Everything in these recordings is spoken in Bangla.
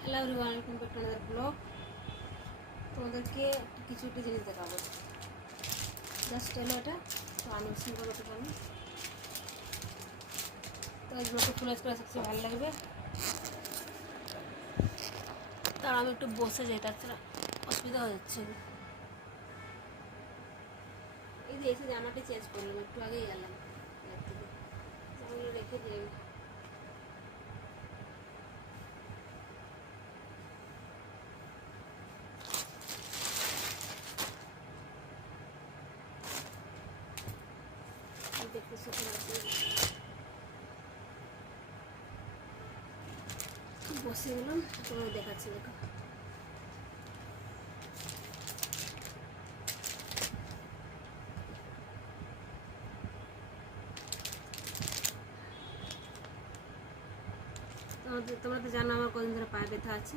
Hello everyone, welcome back to another blog. তোমাদেরকে কিছু একটা জিনিস দেখাবো। জাস্ট এলো এটা তো আনবক্সিং করবো তো আমি। তো এই ব্লগটা ফুল করে সবচেয়ে ভালো লাগবে। তার আমি একটু বসে যাই, তাছাড়া অসুবিধা হয়ে যাচ্ছে। এই যে এসে জামাটি চেঞ্জ করলাম, একটু আগেই এলাম থেকে জামাগুলো রেখে দিই। বসে গেলাম, তোমাদের দেখাচ্ছি। দেখো তোমরা তো জানো আমার কদিন ধরে পায়ে ব্যথা আছে,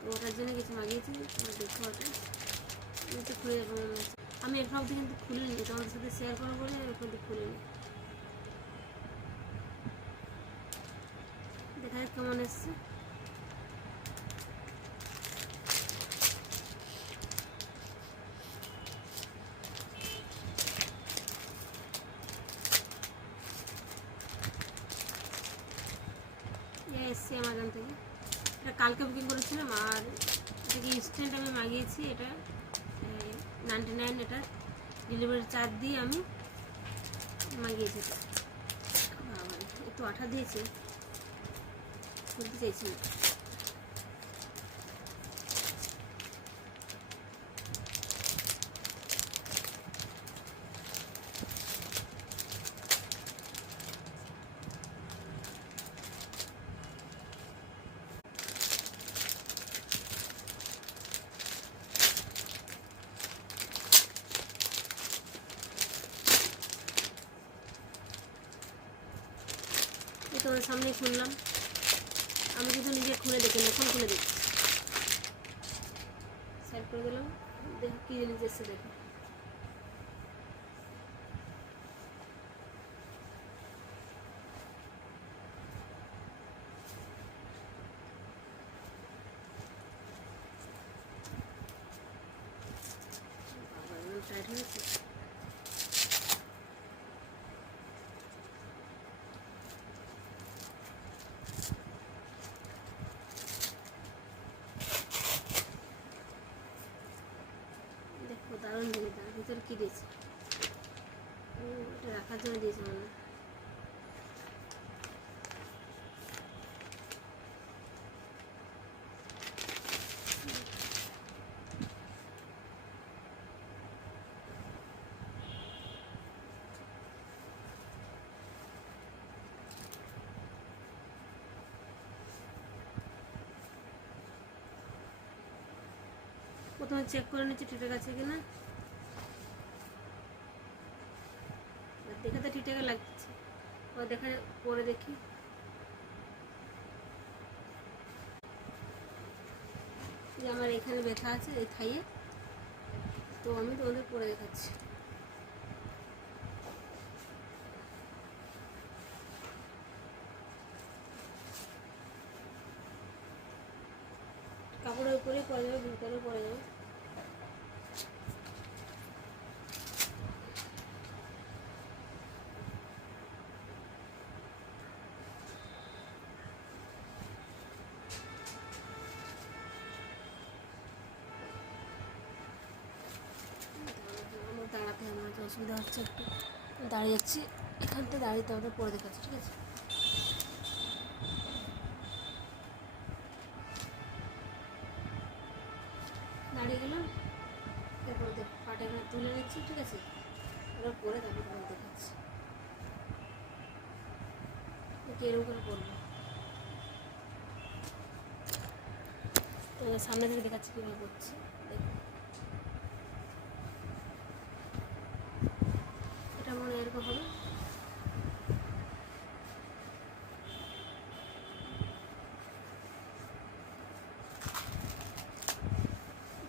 তো ওটার জন্য কিছু মাগিয়েছি। তোমরা দেখো ওটা কিন্তু খুলে যাবে। আমি এখন অবধি কিন্তু খুলিনি, তোমাদের সাথে শেয়ার করবো বলে কিন্তু খুলিনি। দেখা যাক কেমন এসছে। এসছে অ্যামাজন থেকে। এটা কালকে বুকিং করেছিলাম, আর এটাকে ইনস্ট্যান্ট আমি মাগিয়েছি। এটা 99, এটা ডেলিভারি চার্জ দিয়ে আমি মাগিয়েছি। বাবা একটু আঠা দিয়েছে, খুলতে চাইছি না। তোমার সামনে শুনলাম, আমি কিন্তু নিজে খুলে দেখি না, এখন খুলে দেখি। সাইড করে দিলাম, দেখো কী জিনিস এসছে। দেখো টাইট হয়েছে। দেখো দারুণ জিনিস, তার ভিতরে কী দিয়েছে। এটা রাখার জন্য দিয়েছে মনে হয়। প্রথমে চেক করে নিচ্ছি ঠিকঠাক আছে কিনা। দেখাতে ঠিকঠাক লাগছে, দেখা পরে দেখি। যে আমার এখানে ব্যথা আছে এই থাইয়ে, তো আমি তোমাদের পরে দেখাচ্ছি। কাপড়ের উপরেই পরে যাবে, ভিতরে পরে যাবে। আমার দাঁড়াতে আমার অসুবিধা হচ্ছে, একটু দাঁড়িয়ে যাচ্ছি। এখানটা দাঁড়িয়ে তোমাদের পরে দেখাচ্ছি, ঠিক আছে? দাঁড়িয়ে গেলাম, তারপরে দেখ পাটা এখানে তুলে নিচ্ছি, ঠিক আছে? ওরা পরে তারপর তোমাদের দেখাচ্ছি এরকম করে করবো। তোমাদের সামনে থেকে দেখাচ্ছি কীভাবে করছি। দেখো এটা মনে হয় এরকম হবে।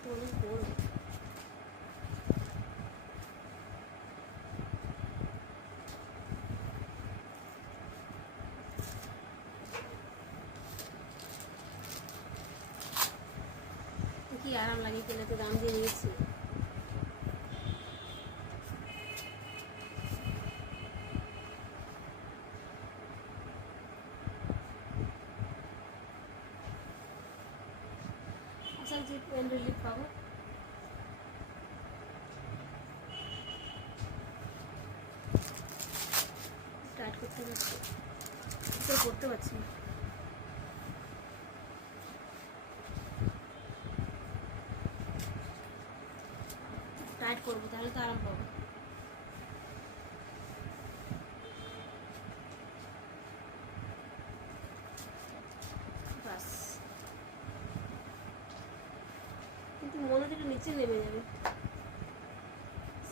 তো অনেক বড়। কি আরাম লাগে, কিনে তো দাম দিয়ে নিয়েছি। আচ্ছা যে পেন রিলিফ পাবো, টাইট করতে পারছি, করতে পারছি না। টাইট করবো তাহলে তো আরাম পাবো। বাস, কিন্তু মনে হচ্ছে নিচে নেমে যাবে।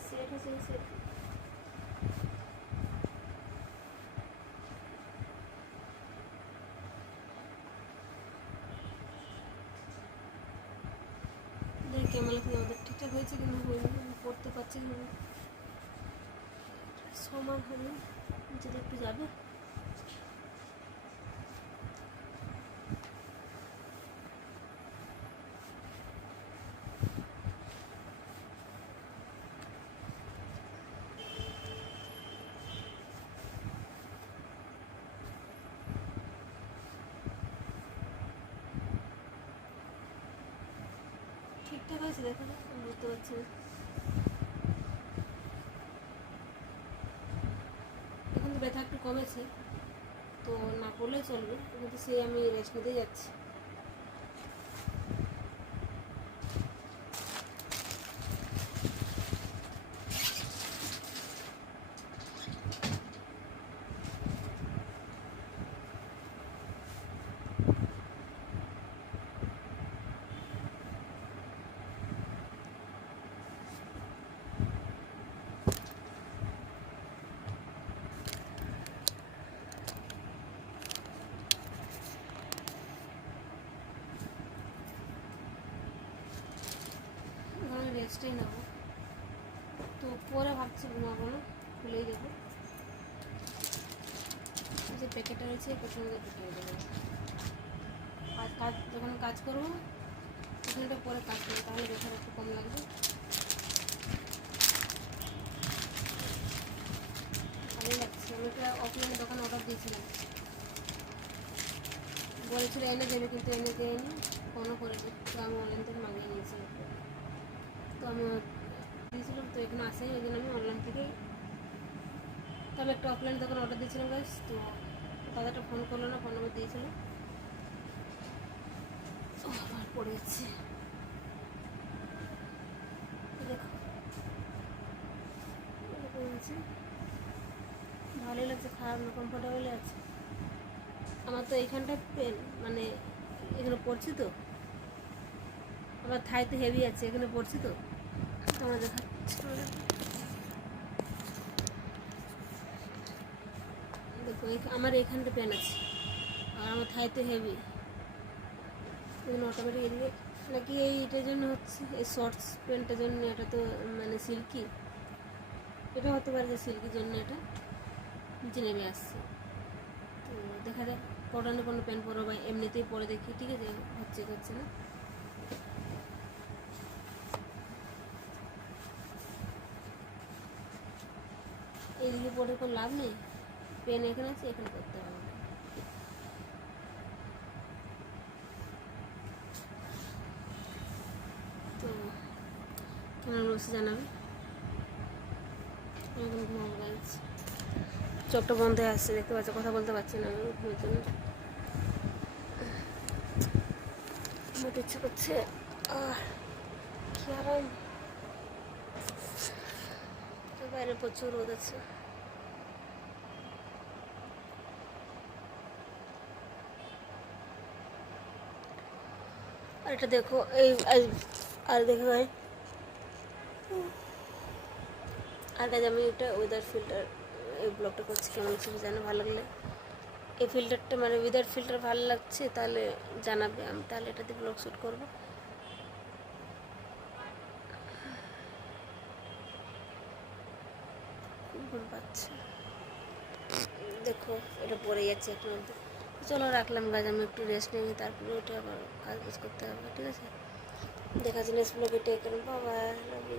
সেট হচ্ছে সেট, কেমন লাগছে আমাদের, ঠিকঠাক হয়েছে কিন্তু করতে পারছি না, সমান হবে, নিচেটা একটু যাবে। ঠিকঠাক হয়েছে, দেখো না, বুঝতে পারছি না। এখন তো ব্যথা একটু কমেছে, তো না করলেই চলবে, কিন্তু সেই আমি রেস্ট নিতে যাচ্ছি। রেস্টই নেবো, তো পরে ভাবছি ঘুমাবো না, খুলেই দেবো। যে প্যাকেটটা রয়েছে এই প্যাকেটের মধ্যে ঢুকিয়ে দেবো। আর কাজ যখন কাজ করবো ওখানটা পরে কাজ করবো, তাহলে ব্যথাটা একটু কম লাগবে। ভালোই লাগছে। আমি একটা অফলাইনে দোকানে অর্ডার দিয়েছিলাম, বলেছিল এনে দেবে, কিন্তু এনে দেয়নি, ফোনও করেছে, তো আমি অনলাইন থেকে মাঙিয়ে নিয়েছি। তো আমি দিয়েছিলাম, তো এখানে আসেনি, ওই জন্য আমি অনলাইন থেকেই, তো আমি একটা অফলাইন দোকানে অর্ডার দিয়েছিলাম গাইস। তো দাদাটা ফোন করলো না, ফোন নাম্বার দিয়েছিল, আবার পড়ে যাচ্ছে। দেখো এরকম আছে, ভালোই লাগছে, খারাপ না, কমফোর্টেবলই আছে। আমার তো এইখানটা পেন, মানে এখানে পড়ছি তো, আবার থাইতে হেভি আছে, এখানে পড়ছি তো, তোমরা দেখাচ্ছি। দেখো আমার এখানটা পেন আছে, আর আমার থাইতে হেভি, এখানে অটোমেটিক এদিকে নাকি এইটার জন্য হচ্ছে, এই শর্টস প্যান্টের জন্য, এটা তো মানে সিল্কি, এটা হতে পারে যে সিল্কির জন্য এটা নিচে নেমে আসছে। তো দেখা যাক, কটনের কোনো প্যান্ট পরো বা এমনিতেই পরে দেখি, ঠিক আছে, হচ্ছে না। এইদিকে পরে কোনো লাভ নেই, পেন এখানে আছে, এখানে করতে হবে। তো কেমন বসে জানাবে। এখন ঘুমাবো গাইজ, চোখটা বন্ধ হয়ে আসছে, দেখতে পাচ্ছ, কথা বলতে পারছি না আমি ঘুমের জন্য, ঘুমোতে ইচ্ছে করছে। আর কি আরাম, বাইরে প্রচুর রোদ আছে। আর এটা দেখো, এই আর দেখো ভাই, আর কাজ আমি একটা ওয়েদার ফিল্টার, এই ব্লগটা করছি, কেমন লাগছে জানো, ভালো লাগলে এই ফিল্টারটা, মানে ওয়েদার ফিল্টার ভালো লাগছে তাহলে জানাবে, আমি তাহলে এটাতে ব্লগ শ্যুট করবো। ঘুম পাচ্ছে, দেখো এটা পড়ে যাচ্ছে এখন অব্দি। চলো রাখলাম গাছ, আমি একটু রেস্ট নিয়ে, তারপরে ওটা আবার কাজ বাজ করতে হবে, ঠিক আছে। দেখাচ্ছি নেক্সট ব্লগে টেক কেয়ার, বাবা, লাভ ইউ।